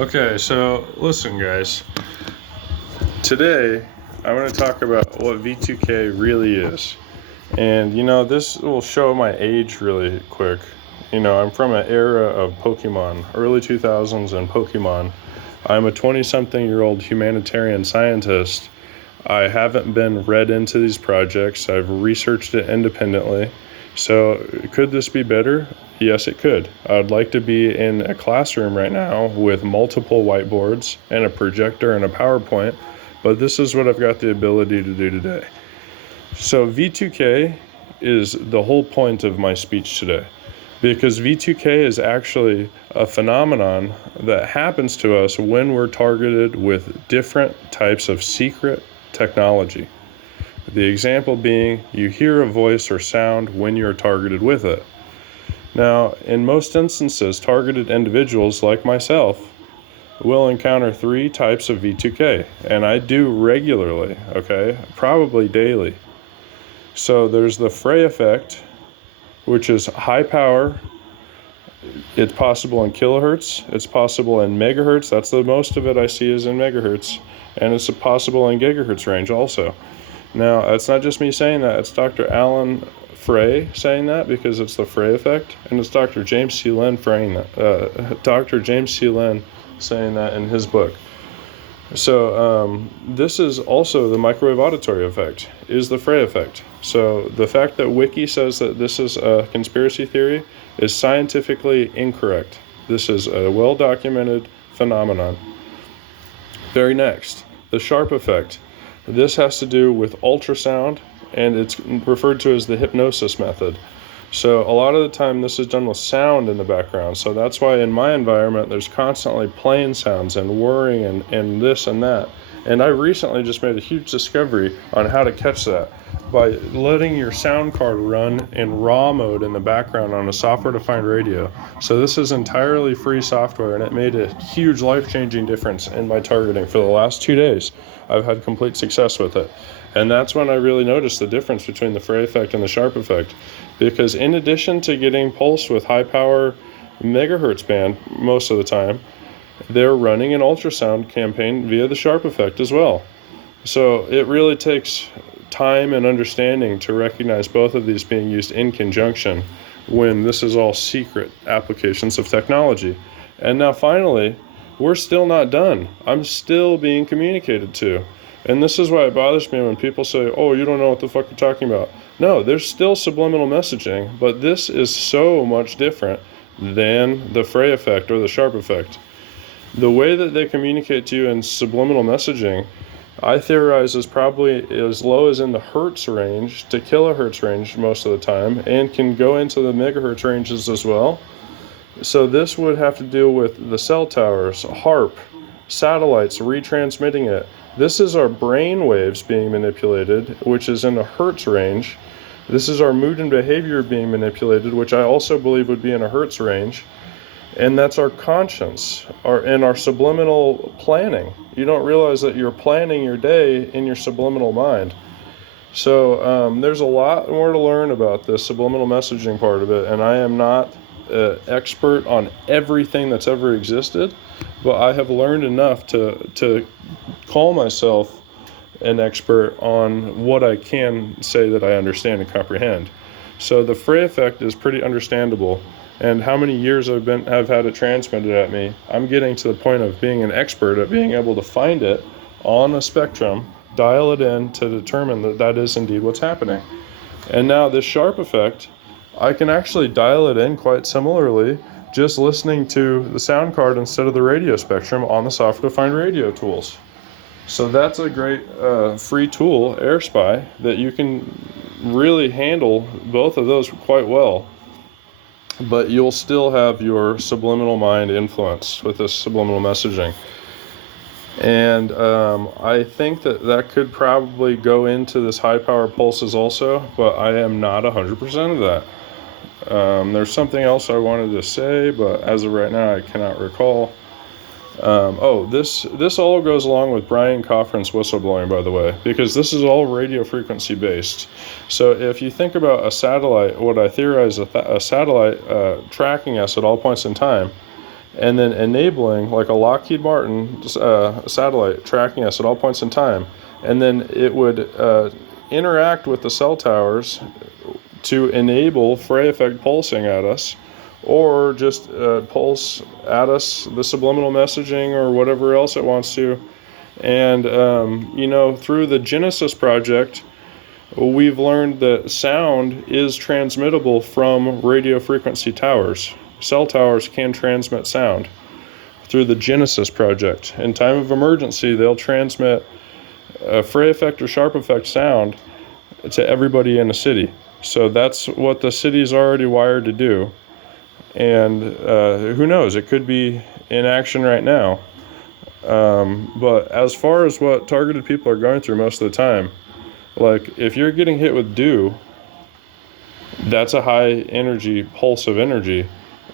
Okay, so listen, guys. Today, I'm going to talk about what V2K really is. And, this will show my age really quick. I'm from an era of Pokemon, early 2000s and Pokemon. I'm a 20-something-year-old humanitarian scientist. I haven't been read into these projects. I've researched it independently. So could this be better? Yes, it could. I'd like to be in a classroom right now with multiple whiteboards and a projector and a PowerPoint, but this is what I've got the ability to do today. So V2K is the whole point of my speech today, because V2K is actually a phenomenon that happens to us when we're targeted with different types of secret technology. The example being, you hear a voice or sound when you're targeted with it. Now, in most instances, targeted individuals like myself will encounter three types of V2K, and I do regularly, probably daily. So there's the fray effect, which is high power. It's possible in kilohertz, it's possible in megahertz. That's the most of it I see is in megahertz, and it's possible in gigahertz range also. Now, it's not just me saying that, it's Dr. Alan Frey saying that, because it's the Frey effect, and it's Dr. James C. Lynn saying that in his book. So this is also the microwave auditory effect, is the Frey effect. So the fact that Wiki says that this is a conspiracy theory is scientifically incorrect. This is a well-documented phenomenon. Very next, the Sharp effect. This has to do with ultrasound, and it's referred to as the hypnosis method. So a lot of the time this is done with sound in the background. So that's why in my environment there's constantly plane sounds and whirring and this and that. And I recently just made a huge discovery on how to catch that by letting your sound card run in raw mode in the background on a software-defined radio. So this is entirely free software, and it made a huge life-changing difference in my targeting. For the last 2 days, I've had complete success with it. And that's when I really noticed the difference between the Frey effect and the Sharp effect. Because in addition to getting pulsed with high-power megahertz band most of the time, they're running an ultrasound campaign via the Sharp effect as well. So it really takes time and understanding to recognize both of these being used in conjunction when this is all secret applications of technology. And now finally, we're still not done. I'm still being communicated to. And this is why it bothers me when people say, oh, you don't know what the fuck you're talking about. No, there's still subliminal messaging, but this is so much different than the Frey effect or the Sharp effect. The way that they communicate to you in subliminal messaging, I theorize, is probably as low as in the hertz range to kilohertz range most of the time, and can go into the megahertz ranges as well. So this would have to deal with the cell towers, HARP, satellites retransmitting it. This is our brain waves being manipulated, which is in a hertz range. This is our mood and behavior being manipulated, which I also believe would be in a hertz range. And that's our conscience, our subliminal planning. You don't realize that you're planning your day in your subliminal mind. So there's a lot more to learn about this subliminal messaging part of it, and I am not an expert on everything that's ever existed, but I have learned enough to call myself an expert on what I can say that I understand and comprehend. So the Frey effect is pretty understandable. And how many years I've had it transmitted at me, I'm getting to the point of being an expert at being able to find it on a spectrum, dial it in to determine that that is indeed what's happening. And now this Sharp effect, I can actually dial it in quite similarly, just listening to the sound card instead of the radio spectrum on the software-defined radio tools. So that's a great free tool, AirSpy, that you can really handle both of those quite well. But you'll still have your subliminal mind influence with this subliminal messaging. And I think that could probably go into this high power pulses also, but I am not 100% of that. There's something else I wanted to say, but as of right now I cannot recall. This all goes along with Brian Cochran's whistleblowing, by the way, because this is all radio frequency based. So if you think about a satellite, what I theorize a satellite tracking us at all points in time, and then enabling like a Lockheed Martin satellite tracking us at all points in time, and then it would interact with the cell towers to enable Frey effect pulsing at us, or just pulse at us the subliminal messaging or whatever else it wants to. And through the Genesis project, we've learned that sound is transmittable from radio frequency towers. Cell towers can transmit sound through the Genesis project. In time of emergency, they'll transmit a Frey effect or sharp effect sound to everybody in a city. So that's what the city's already wired to do. And who knows, it could be in action right now. But as far as what targeted people are going through most of the time, like if you're getting hit with dew, that's a high energy pulse of energy,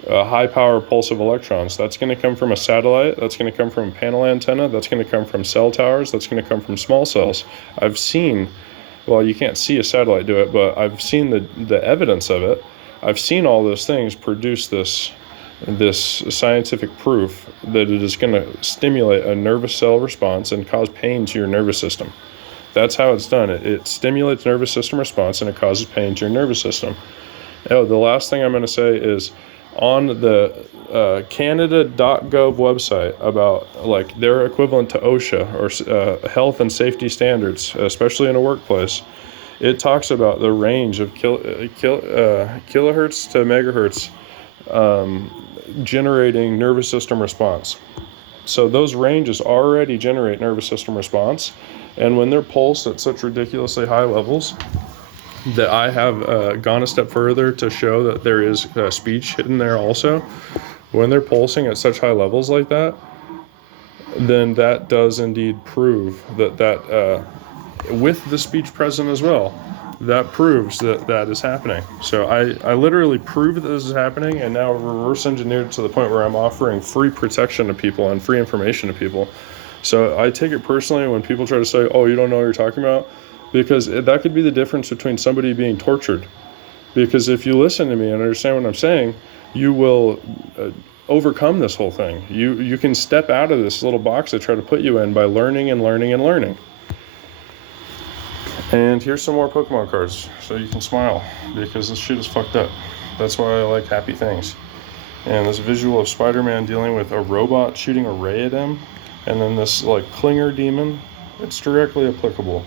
a high power pulse of electrons. That's going to come from a satellite, that's going to come from a panel antenna, that's going to come from cell towers, that's going to come from small cells. I've seen, well, you can't see a satellite do it, but I've seen the evidence of it. I've seen all those things produce this scientific proof that it is going to stimulate a nervous cell response and cause pain to your nervous system. That's how it's done. It stimulates nervous system response and it causes pain to your nervous system. Oh, the last thing I'm going to say is on the Canada.gov website about like their equivalent to OSHA or health and safety standards, especially in a workplace. It talks about the range of kilohertz to megahertz generating nervous system response. So those ranges already generate nervous system response, and when they're pulsed at such ridiculously high levels that I have gone a step further to show that there is speech hidden there also, when they're pulsing at such high levels like that, then that does indeed prove that with the speech present as well, that proves that is happening. So I literally proved that this is happening, and now reverse engineered to the point where I'm offering free protection to people and free information to people. So I take it personally when people try to say, oh, you don't know what you're talking about, because that could be the difference between somebody being tortured. Because if you listen to me and understand what I'm saying, you will overcome this whole thing. You can step out of this little box they try to put you in by learning and learning and learning. And here's some more Pokemon cards, so you can smile, because this shit is fucked up. That's why I like happy things. And this visual of Spider-Man dealing with a robot shooting a ray at him, and then this like Klinger demon, it's directly applicable.